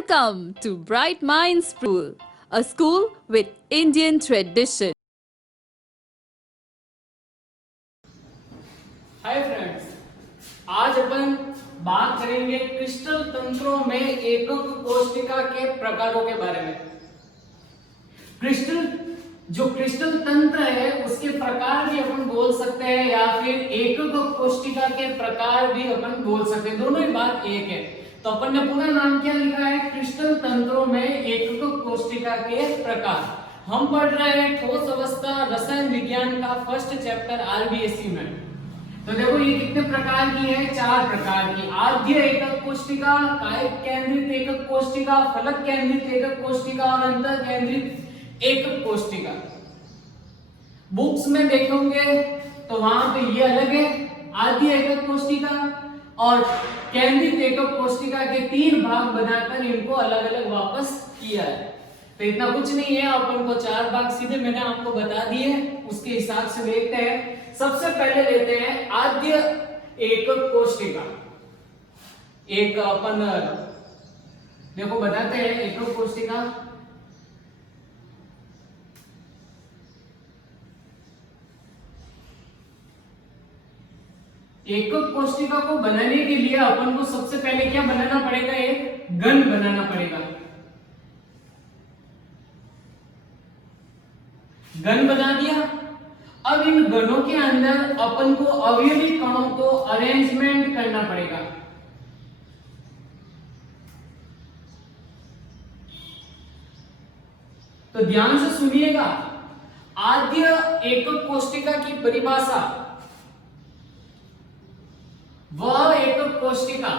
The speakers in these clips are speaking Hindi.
Welcome to Bright Minds School, a school with Indian tradition. Hi friends, आज अपन बात करेंगे क्रिस्टल तंत्रों में एकक कोशिका के प्रकारों के बारे में। क्रिस्टल तंत्र है उसके प्रकार भी अपन बोल सकते हैं या फिर एकक कोशिका के प्रकार भी अपन बोल सकते हैं, दोनों ही बात एक है। तो अपन ने पूरा नाम क्या लिखा है? क्रिस्टल तंत्रों में एकक कोशिका के प्रकार। हम पढ़ रहे हैं ठोस अवस्था रसायन विज्ञान का फर्स्ट चैप्टर आरबीएससी में। तो देखो ये कितने प्रकार की है? 4 प्रकार की। आद्य एकक कोशिका, कायिक केंद्रित एकक कोशिका, फलक केंद्रित एकक कोशिका और अंतर केंद्रित एकक कोशिका। बुक्स में देखोगे तो वहां पे ये अलग है, आद्य एकक कोशिका और केंद्रित एकक कोशिका के 3 भाग बनाकर इनको अलग अलग वापस किया है। तो इतना कुछ नहीं है, अपन को 4 भाग सीधे मैंने आपको बता दिए, उसके हिसाब से देखते हैं। सबसे पहले लेते हैं आद्य एकक कोशिका। एक अपन देखो बताते हैं एकक कोशिका। एकक कोशिका को बनाने के लिए अपन को सबसे पहले क्या बनाना पड़ेगा? एक घन बनाना पड़ेगा। घन बना दिया। अब इन घनों के अंदर अपन को अवयवी कणों को अरेंजमेंट करना पड़ेगा। तो ध्यान से सुनिएगा, आद्य एकक कोशिका की परिभाषा, वह एकक कोशिका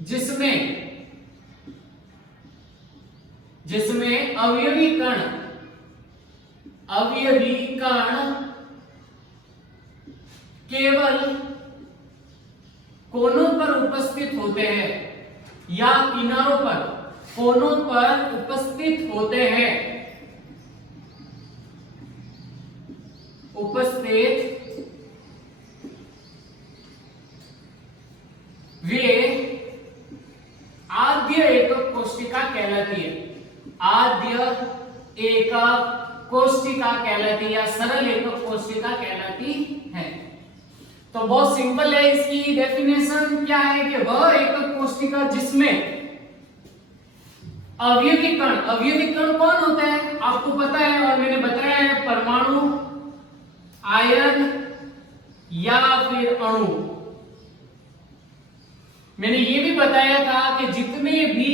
जिसमें अवयवी कण केवल कोनों पर उपस्थित होते हैं या किनारों पर कोनों पर उपस्थित होते हैं। वे आद्य एकक कोशिका कहलाती है। आद्य एकक कोशिका कहलाती या सरल एकक कोशिका कहलाती है। तो बहुत सिंपल है, इसकी डेफिनेशन क्या है कि वह एकक कोशिका जिसमें अवयवी कण कौन होता है आपको पता है और मैंने बताया है, परमाणु, आयन या फिर अणु। मैंने ये भी बताया था कि जितने भी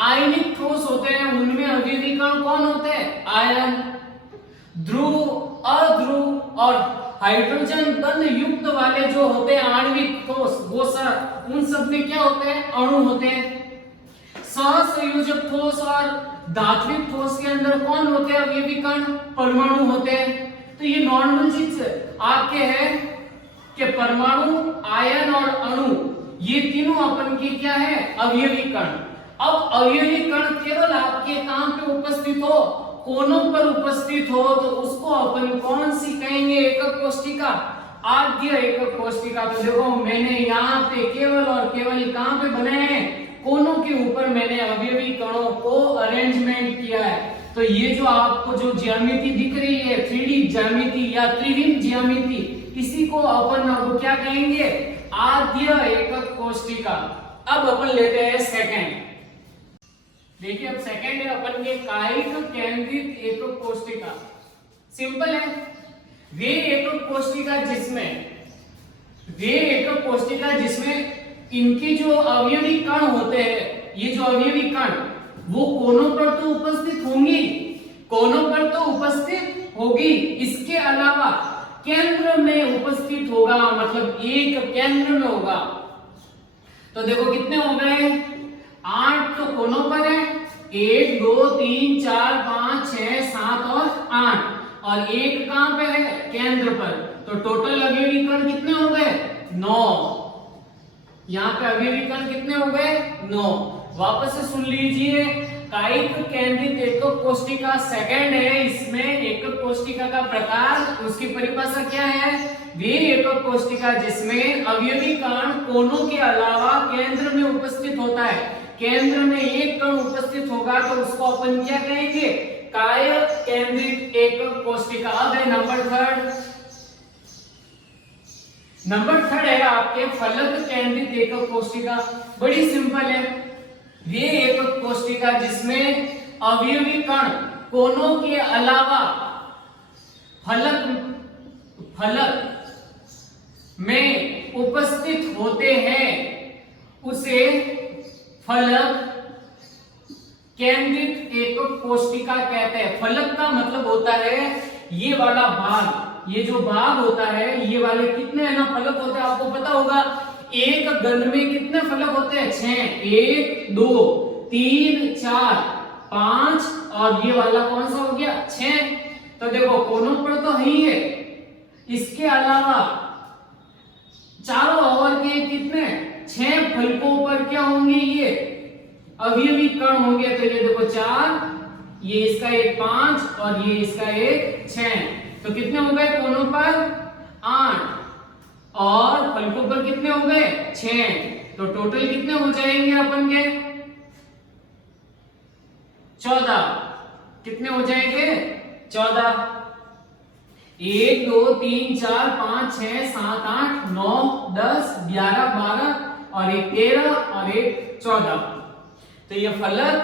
आयनिक ठोस होते हैं उनमें अवयवी कण कौन होते हैं? आयन, ध्रुव, अध्रुव और हाइड्रोजन बंध युक्त वाले जो होते हैं आणविक ठोस, उन सब में क्या होते हैं? अणु होते हैं। सहसंयोजक ठोस और धात्विक ठोस के अंदर कौन होते हैं अवयवी कण? परमाणु होते हैं। तो ये नॉर्मल चीज आपके है कि परमाणु, आयन और अणु ये तीनों अपन के क्या है? अवयवी कण। अब अवयवी कण केवल आपके कहां पे उपस्थित हो? कोनों पर उपस्थित हो, तो उसको अपन कौन सी कहेंगे? एकक कोशिका, आद्य एकक कोशिका। तो देखो मैंने यहाँ पे केवल और केवल कहां पे बनाए हैं? कोनों के ऊपर मैंने अवयवी कणों को अरेंजमेंट किया है। तो ये जो आपको जो ज्यामिति दिख रही है, 3D ज्यामिति या त्रिविम ज्यामिति, इसी को अपन अब क्या कहेंगे? आद्य एकक कोशिका। अब अपन लेते हैं सेकंड। देखिए अब सेकंड है अपन के कायिक केंद्रित एकक कोशिका। सिंपल है, वे एकक कोशिका जिसमें इनके जो अवयवी कण होते हैं, ये जो अवयवी कण वो कोनों पर तो उपस्थित होगी, इसके अलावा केंद्र में उपस्थित होगा, मतलब एक केंद्र में होगा। तो देखो कितने हो गए? 8 तो कोनों पर है, 1 2 3 4 5 6 7 और 8, और एक कहां पे है? केंद्र पर। तो टोटल अवयवी कण कितने हो गए? 9। यहाँ पे अवयवी कण कितने हो गए? 9। वापस से सुन लीजिए, कायिक केंद्रित एकक कोशिका सेकंड है, इसमें एकक कोशिका का प्रकार, उसकी परिभाषा क्या है? वे एकक कोशिका जिसमें अवयवी कण कोनों के अलावा केंद्र में उपस्थित होता है। केंद्र में एक कण उपस्थित होगा तो उसको अपन क्या कहेंगे? कायिक केंद्रित एकक कोशिका। अब है नंबर थर्ड है आपके फलक केंद्रित एकक कोशिका। बड़ी सिंपल है, वे एकक कोशिका जिसमें अवयवी कण कोनों के अलावा फलक में उपस्थित होते हैं, उसे फलक केंद्रित एकक कोशिका कहते हैं। फलक का मतलब होता है ये वाला भाग, ये जो भाग होता है, ये वाले कितने है ना फलक होते हैं, आपको पता होगा। एक गण में कितने फलक होते हैं? 6, 1 2 3 4 5 और ये वाला कौन सा हो गया? 6। तो देखो कोनों पर तो ही है, इसके अलावा चारों ओर के कितने 6 फलकों पर क्या होंगे? ये अवयवी कण होंगे। तो ये देखो 4, ये इसका एक 5 और ये इसका एक 6। तो कितने हो गए कोनों पर? 8 और फलकों पर कितने हो गए? 6। तो टोटल कितने हो जाएंगे अपन के? 14। कितने हो जाएंगे? 14। 1 2 3 4 5 6 7 8 9 10 11 12 और एक 13 और एक 14। तो ये फलक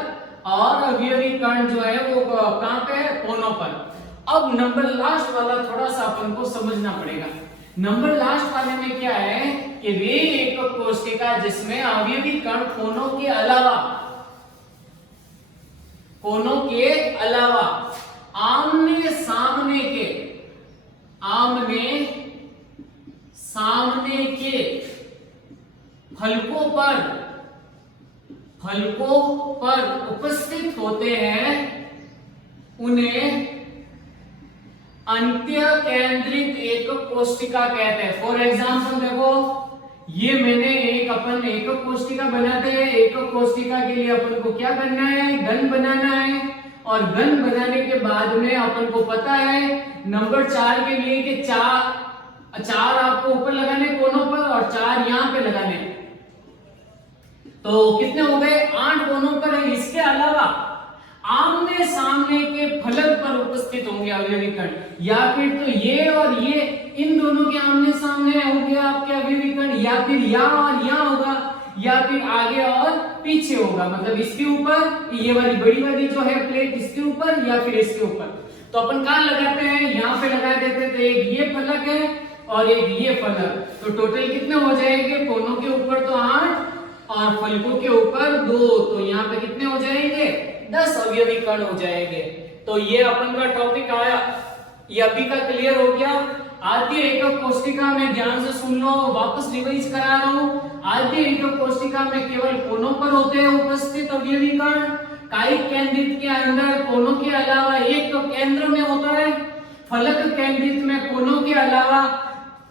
और अवयवी कण जो है वो कहां पे है? कोनों पर। अब नंबर लास्ट वाला थोड़ा सा अपन को समझना पड़ेगा। नंबर लास्ट वाले में क्या है कि वे एकक कोशिका जिसमें अवयवी कण कोनों के अलावा आमने सामने के फलकों पर उपस्थित होते हैं, उन्हें अंत्य केंद्रित एकक कोशिका कहते हैं। फॉर एग्जाम्पल देखो, ये मैंने अपन एकक कोशिका बनाते हैं। एकक कोशिका के लिए अपन को क्या करना है? घन बनाना है। और घन बनाने के बाद में अपन को पता है नंबर 4 के लिए कि 4 आपको ऊपर लगाने कोनों पर और 4 यहां पे लगाने। तो कितने हो गए? 8 कोनों पर है। इसके अलावा आमने सामने के फलक पर उपस्थित होंगे अवयवी कण, या फिर तो ये और ये इन दोनों के आमने सामने हो गया आपके अवयवी कण, या फिर यहाँ और यहाँ होगा, या फिर आगे और पीछे होगा। मतलब इसके ऊपर, ये वाली बड़ी वाली जो है प्लेट इसके ऊपर या फिर इसके ऊपर। तो अपन कहां लगाते हैं? यहाँ पे लगा देते थे। एक ये फलक है और एक ये फलक। तो टोटल कितने हो जाएंगे? कोनों के ऊपर तो 8 और फलकों के ऊपर 2। तो यहाँ पे कितने हो जाएंगे? 10 अवयवी कण हो जाएंगे। तो ये अपन का टॉपिक आया, ये अभी का क्लियर हो गया। आद्य एकक कोशिका में ध्यान से सुन लो, वापस रिवाइज करा रहा हूँ। आद्य एकक कोशिका में केवल कोनों पर होते हैं उपस्थित अवयवी कण। कायिक केंद्रित के अंदर कोनों के अलावा एक तो केंद्र में होता है। फलक केंद्रित में कोनों के अलावा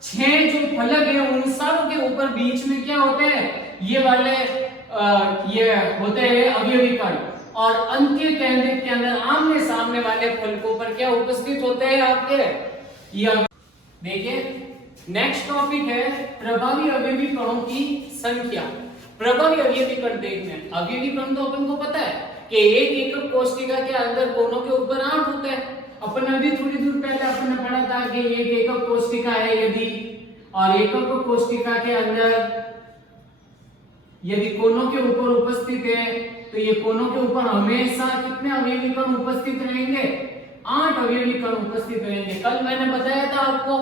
6 जो फलक है उन सबों के ऊपर बीच में क्या होते हैं? ये वाले ये होते हैं अवयवी कण। और अंत्य केंद्रित के अंदर आमने सामने वाले फलकों पर क्या उपस्थित होते हैं आपके? ये देखिए, नेक्स्ट टॉपिक है प्रभावी अवयवी कणों की संख्या। प्रभावी अवयवी कण देखने, अवयवी कण तो अपन को पता है कि एक एकक कोशिका के अंदर कोनों के ऊपर 8 होते हैं। अपन अभी थोड़ी दूर पहले अपन ने पढ़ा था कि एक एकक कोशिका है यदि, और एकक कोशिका के अंदर यदि कोनों के ऊपर उपस्थित है तो ये कोनों के ऊपर हमेशा कितने अवयवी कण उपस्थित रहेंगे? 8 अवयवी कण उपस्थित रहेंगे। कल मैंने बताया था आपको,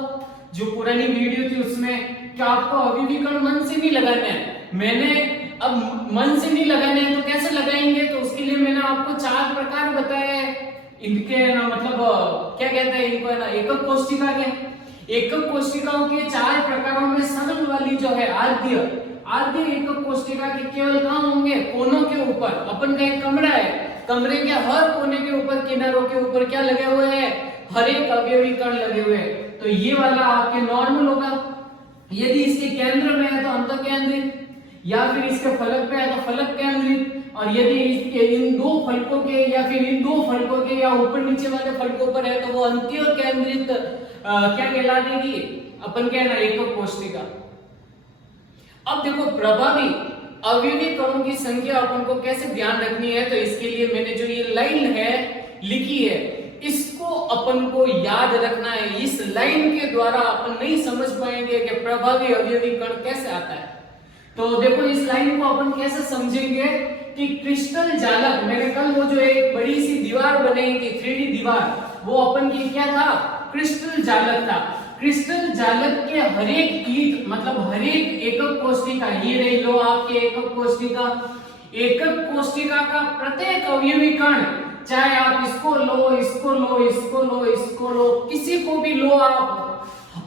जो पुरानी वीडियो थी उसमें, कि आपको अवयवी कण मन से नहीं लगाने हैं। मैंने अब मन से नहीं लगाने हैं तो कैसे लगाएंगे? तो उसके लिए मैंने आपको 4 प्रकार बताए हैं इनके ना, मतलब क्या कहते हैं इनको है ना, एकक कोशिका के। एकक कोशिकाओं के 4 प्रकारों में सरल वाली जो है आद्य एकक कोशिका के केवल कहां होंगे? कोनों के ऊपर। अपन का एक कमरा है, कमरे के हर कोने के ऊपर, किनारों के ऊपर क्या लगे हुए हैं? हर एक अवयवी कण लगे हुए हैं। तो ये वाला आपके नॉर्मल होगा। यदि इसके केंद्र में है तो अंतःकेंद्रित, या फिर इसके फलक पे है तो फलक केंद्रित, और यदि इसके इन दो फलकों के या फिर इन दो फलकों के या ऊपर नीचे वाले फलकों पर है तो वो अंत्य केंद्रित क्या कहला देगी, अपन कहना एकक कोशिका। अब देखो प्रभावी अवयवी कणों की संख्या अपन को कैसे ध्यान रखनी है, तो इसके लिए मैंने जो ये लाइन है लिखी है इसको अपन को याद रखना है। इस लाइन के द्वारा अपन नहीं समझ पाएंगे कि प्रभावी अवयवी कण कैसे आता है। तो देखो इस लाइन को अपन कैसे समझेंगे कि क्रिस्टल जालक, मैंने कल वो जो एक बड़ी सी दीवार बनाई थी 3D दीवार, वो अपन की क्या था, क्रिस्टल जालक था। क्रिस्टल जालक के हर एक ईंट मतलब हर एक एकक कोशिका, ये रही लो आपके एकक कोशिका, एकक कोशिका का प्रत्येक अवयवी कण, चाहे आप इसको लो, इसको लो, इसको लो, इसको लो, किसी को भी लो आप,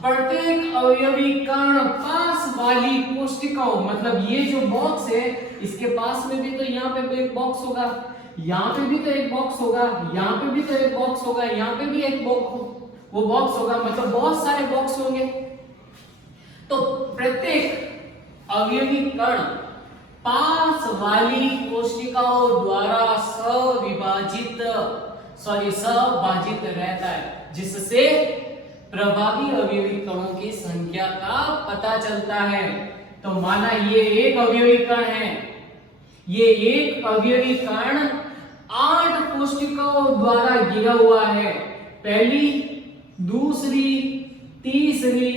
प्रत्येक अवयवी कण पास वाली कोशिकाओं, मतलब ये जो बॉक्स है इसके पास में भी तो यहाँ पे भी एक बॉक्स होगा, यहाँ पे भी तो एक बॉक्स होगा, यहाँ पे भी तो एक बॉक्स होगा, यहाँ पे भी एक वो बॉक्स होगा, मतलब बहुत सारे बॉक्स होंगे। तो प्रत्येक अवयवी कण पास वाली कोशिकाओं द्वारा सविभाजित रहता है, जिससे प्रभावी अवयवी कणों की संख्या का पता चलता है। तो माना ये एक अवयवी कण है, ये एक अवयवी कण 8 कोशिकाओं द्वारा घिरा हुआ है, पहली, दूसरी, तीसरी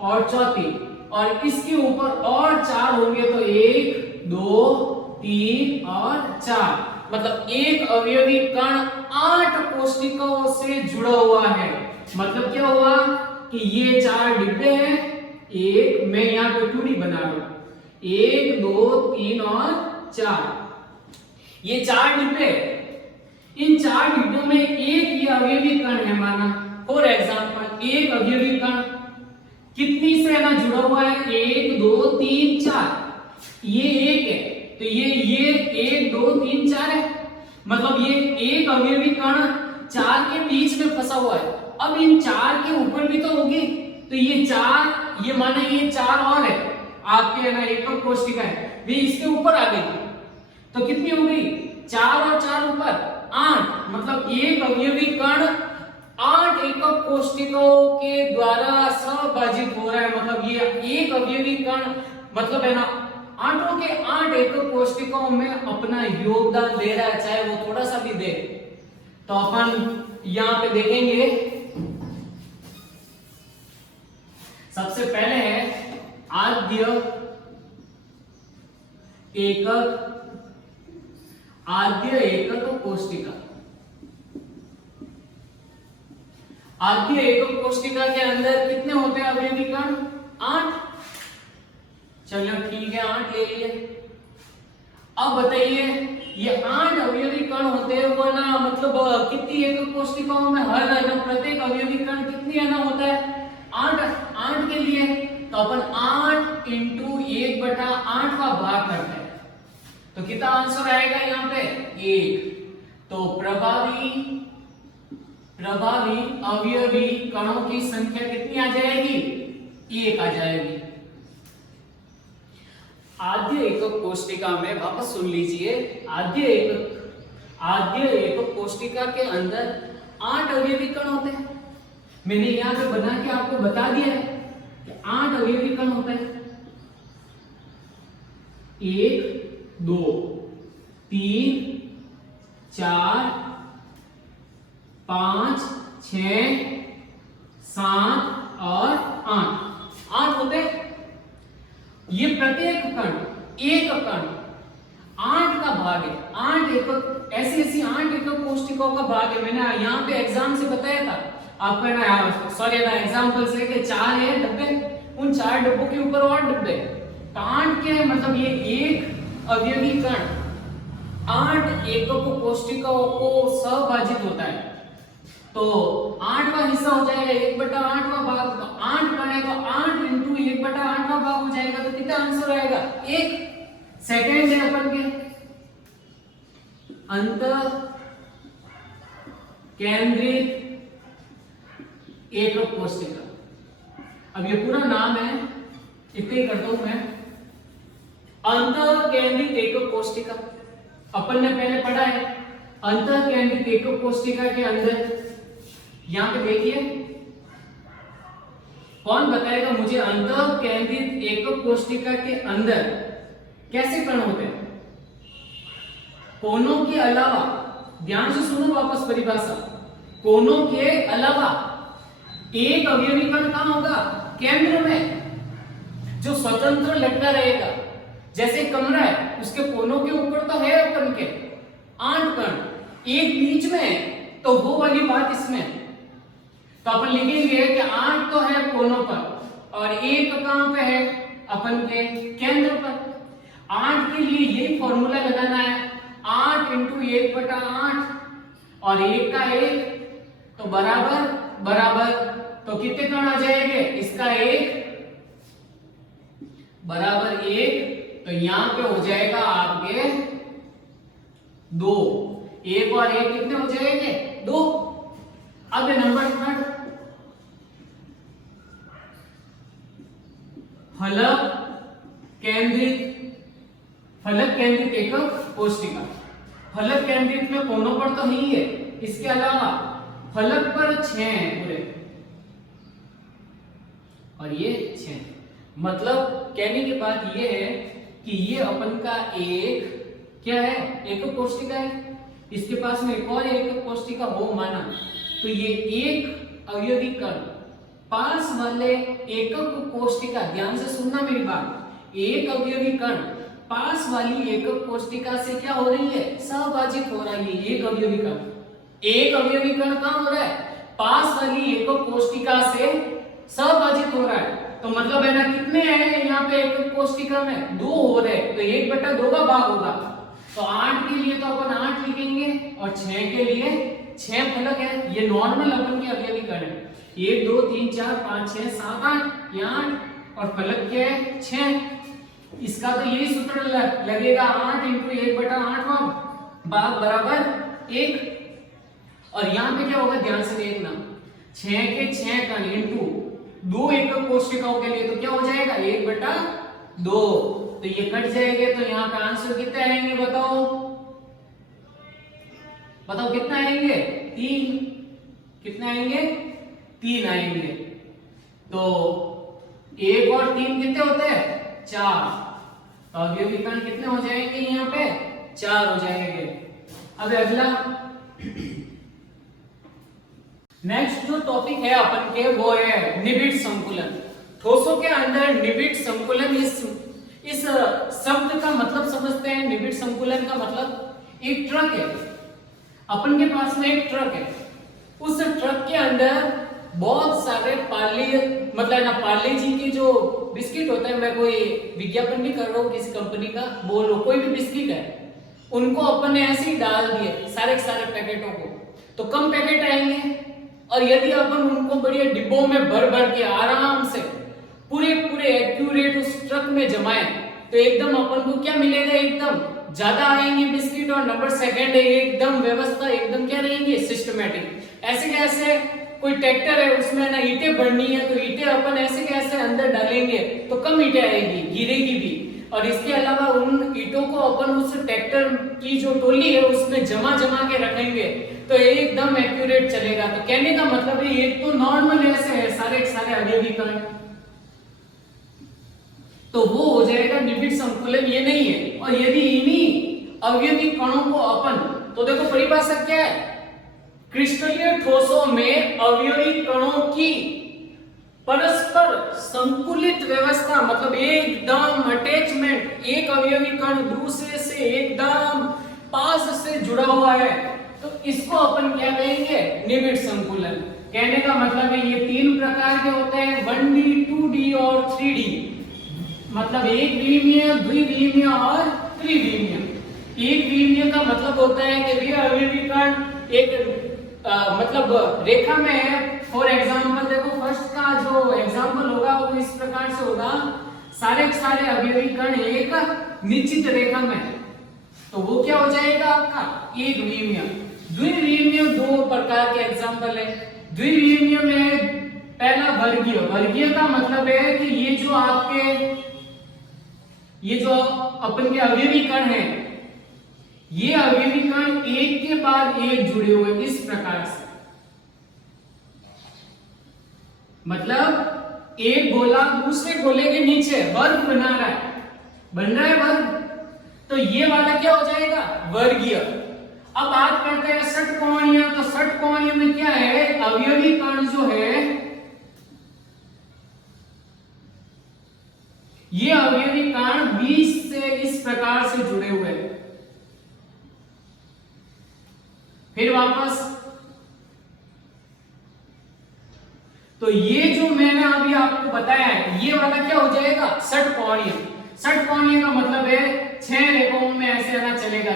और चौथी, और इसके ऊपर और 4 होंगे तो 1, 2, 3 और 4, मतलब एक अवयवी कण 8 कोशिकाओं से जुड़ा हुआ है। मतलब क्या हुआ कि ये 4 डिब्बे हैं, एक मैं यहाँ पे 2D बना रहा हूं, 1, 2, 3 और 4, ये 4 डिब्बे, इन 4 डिब्बों में एक ये अवयवी कण है माना, फॉर एग्जांपल एक अवयवी कण कितनी से ना जुड़ा हुआ है, 1, 2, 3, 4, ये एक है तो ये 1, 2, 3, 4 है, मतलब ये एक अवयवी कण 4 के बीच में फंसा हुआ है। अब इन 4 के ऊपर भी तो होगी, तो ये 4, ये माना ये 4 और है आपके है ना एकक कोशिका है, वे इसके ऊपर आ गई, तो कितनी हो गई, 4 और 4 ऊपर 8, मतलब एक अवयवी कण 8 एकक कोशिकाओं के द्वारा सविभाजित हो रहा है। मतलब ये एक अवयवी कण मतलब है ना 8 के 8 एकक कोशिकाओं में अपना योगदान दे रहा है, चाहे वो थोड़ा सा भी दे। तो अपन यहां पे देखेंगे, सबसे पहले है आद्य एकक कोशिका। आद्य एकक कोशिका के अंदर कितने होते हैं अवयवी कण, 8। चलो ठीक है, 8 ले लिए। अब बताइए ये 8 अवयवी कण होते हैं वो ना मतलब कितनी एकक कोशिकाओं में हर है ना प्रत्येक अवयवी कण कितनी है ना होता है, 8 के लिए तो अपन 8 इंटू 1/8 का भाग करते हैं, तो कितना आंसर आएगा यहाँ पे 1। तो प्रभावी अवयवी कणों की संख्या कितनी आ जाएगी, 1 आ जाएगी। आद्य एकक कोशिका में वापस सुन लीजिए, आद्य एकक कोशिका के अंदर 8 अवयवी कण होते हैं। मैंने यहां पे बना के आपको बता दिया है कि 8 अवयवी कण होते हैं, 1, 2, 3, 4, 5, 6, 7 और 8 होते हैं। ये प्रत्येक कण एक कण 8 का भाग है, 8 एकक ऐसी 8 एकक कोशिकाओं का भाग है। मैंने यहाँ पे एग्जाम से बताया था आपको ना, सॉरी ना एग्जाम्पल से कि 4 है डब्बे, उन 4 डब्बों के ऊपर और डब्बे, तो 8 के मतलब ये एक अवयवी कण 8 एकक कोशिकाओं को सविभाजित होता है, तो 8 का हिस्सा हो जाएगा 1/8 का भाग, तो 8 कण है तो 8 इंटू 1/8 का भाग हो जाएगा, तो कितना आंसर आएगा 1। सेकेंड है अपन के अंत केंद्रित एकक कोशिका। अब ये पूरा नाम है, इतना ही करता हूं मैं। अंतःकेंद्रित एकक कोशिका, अपन ने पहले पढ़ा है। अंतःकेंद्रित एकक कोशिका के अंदर यहां पे देखिए, कौन बताएगा मुझे अंतःकेंद्रित एकक कोशिका के अंदर कैसे कण होते हैं? कोनों के अलावा, ध्यान से सुनो वापस परिभाषा, कोनों के अलावा एक अवयवी कण कहां होगा? केंद्र में, जो स्वतंत्र लटका रहेगा। जैसे कमरा है, उसके कोनों के ऊपर तो है अपन के 8 कण, एक बीच में है, तो वो वाली बात इसमें। तो अपन लिखेंगे कि 8 तो है कोनों पर और एक कहां पे है? अपन के केंद्र पर। 8 के लिए यही फॉर्मूला लगाना है, 8 इंटू 1/8 और 1 का 1 तो बराबर बराबर, तो कितने कण आ जाएंगे? इसका 1 बराबर 1, तो यहां पे हो जाएगा आपके 2। 1 और 1 कितने हो जाएंगे? 2। अब नंबर 3, फलक केंद्रित एकक कोशिका। फलक केंद्रित में कोनों पर तो नहीं है, इसके अलावा फलक पर 6 हैं पूरे, और ये 6। मतलब कहने की बात ये है कि ये अपन का एक क्या है? एकक कोशिका है। इसके पास में एक और एकक कोशिका हो माना, तो ये एक अवयवी कण पास वाले एकक कोशिका, ध्यान से सुनना मेरी बात, एक अवयवी कण पास वाली एकक कोशिका से क्या हो रही है? सहभाजित हो रही है। एक अवयवी कण, एक अवयवी कण कहां हो रहा है? पास वाली एकक कोशिका से सहभाजित हो रहा है। तो मतलब है ना, कितने हैं यहाँ पे एकक कोशिका में? 2 हो रहे, तो 1/2 का भाग होगा। तो 8 के लिए तो अपन 8 लिखेंगे और 6 के लिए 6 फलक है। ये नॉर्मल अपन के अवयवी कण है। 1 2 3 4 5 6 7 8, ये 8 और फलक क्या है? 6। इसका तो यही सूत्र लगेगा, 8 इंटू 1/8 भाग बराबर 1। और यहाँ पे क्या होगा? ध्यान से देखना, 6 के 6 कण इंटू 2 एकक कोशिकाओं के लिए तो क्या हो जाएगा? 1/2, तो ये कट जाएंगे। तो यहाँ पे आंसर कितने आएंगे? बताओ बताओ कितना आएंगे? 3। कितने आएंगे? 3 आएंगे। तो 1 और 3 कितने होते हैं? 4। तो अवयवी कण कितने हो जाएंगे? यहाँ पे 4 हो जाएंगे। अब अगला नेक्स्ट जो टॉपिक है अपन के, वो है निबिड़ संकुलन। ठोसों के अंदर निबिड़ संकुलन, इस शब्द का मतलब समझते हैं। निबिड़ संकुलन का मतलब एक ट्रक है, अपन के पास में एक ट्रक है, उस ट्रक के अंदर बहुत सारे पार्ले, मतलब ना पार्ले जी के जो बिस्किट होते हैं, मैं कोई विज्ञापन नहीं कर रहा हूँ किसी कंपनी का, बोलो कोई भी बिस्किट है, उनको अपन ने ऐसे ही डाल दिए सारे पैकेटों को, तो कम पैकेट आएंगे। और यदि अपन उनको बढ़िया डिब्बों में भर भर के आराम से पूरे एक्यूरेट उस ट्रक में जमाएं, तो एकदम अपन को क्या मिलेगा? एकदम ज्यादा आएंगे बिस्किट। और नंबर सेकंड है, एकदम व्यवस्था एकदम क्या रहेंगे? सिस्टमैटिक। ऐसे कैसे? कोई ट्रैक्टर है, उसमें ना ईंटें भरनी है, तो ईंटें अपन ऐसे कैसे अंदर डालेंगे तो कम ईंटें आएगी, गिरेगी भी। और इसके अलावा उन ईंटों को अपन उस ट्रैक्टर की जो टोली है उसमें जमा के रखेंगे, तो एकदम एक्यूरेट चलेगा। तो कहने का मतलब है, एक तो नॉर्मल ऐसे है सारे अवयवी कण, तो वो हो जाएगा निबिड़ संकुलन, ये नहीं है। और यदि इन्हीं अवयवी कणों को अपन, तो देखो परिभाषा क्या है? क्रिस्टलीय ठोसों में अवयवी कणों की परस्पर संकुलित व्यवस्था, मतलब एकदम अटैचमेंट, एक अवयवी कण दूसरे से एकदम पास से जुड़ा हुआ है, तो इसको अपन क्या कहेंगे? निबिड़ संकुलन। कहने का मतलब है, ये 3 प्रकार के होते हैं, 1D 2D और 3D, मतलब एक विमीय, द्विविमीय और त्रिविमीय। एक विमीय का मतलब होता है कि वे अवयवी कण एक मतलब रेखा में है। फॉर एग्जांपल देखो, फर्स्ट का जो एग्जांपल होगा वो इस प्रकार से होगा, सारे अवयवी कण एक निश्चित रेखा में है, तो वो क्या हो जाएगा आपका? एक विमीय। द्विविमीय 2 प्रकार के एग्जांपल है। द्विविमीय में पहला वर्गीय। वर्गीय का मतलब है कि ये जो आपके ये जो अपन के अवयवी कण है, ये अवयवी कण एक के बाद एक जुड़े हुए इस प्रकार से, मतलब एक गोला दूसरे गोले के नीचे वर्ग बन रहा है वर्ग, तो ये वाला क्या हो जाएगा, वर्गीय। अब बात करते हैं षटकोणीय, तो षटकोणीय में क्या है, अवयवी कण जो है, ये अवयवी कण बीच से इस प्रकार से जुड़े हुए हैं। फिर वापस, तो ये जो मैंने अभी आपको बताया है, ये वाला क्या हो जाएगा, षटकोणीय। षटकोणीय का मतलब है 6 रेखाओं में ऐसे ना चलेगा,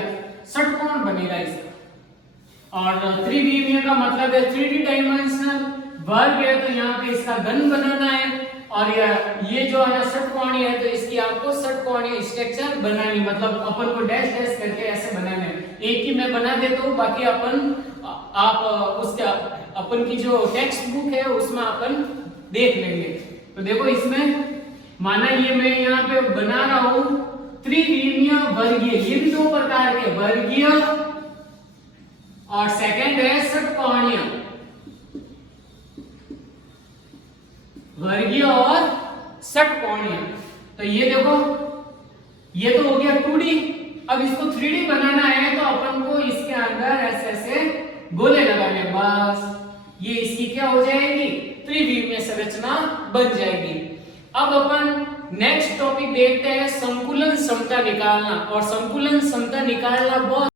षटकोण बनेगा इसका। और त्रिविमीय का मतलब है 3D डायमेंशनल। वर्ग है तो यहाँ पे इसका घन बनाना है, और ये जो है षटकोणीय है तो इसकी आपको षटकोणीय स्ट्रक्चर बनानी, मतलब अपन को डैश डैश करके ऐसे बनाना है। एक ही मैं बना देता हूँ, बाकी आप उसका अपन की जो टेक्स्ट बुक है उसमें अपन देख लेंगे। तो देखो इसमें माना ये मैं यहाँ पे बना रहा हूं त्रिविमीय वर्गीय, ये भी 2 प्रकार के, वर्गीय और सेकंड है षटकोणीय। वर्गीय और षटकोणीय, तो ये देखो ये तो हो गया 2D। अब इसको 3D बनाना है तो अपन को इसके अंदर ऐसे ऐसे गोले लगाने, बस ये इसकी क्या हो जाएगी, त्रिविमीय संरचना बन जाएगी। अब अपन नेक्स्ट टॉपिक देखते हैं संकुलन समता निकालना, और संकुलन समता निकालना बहुत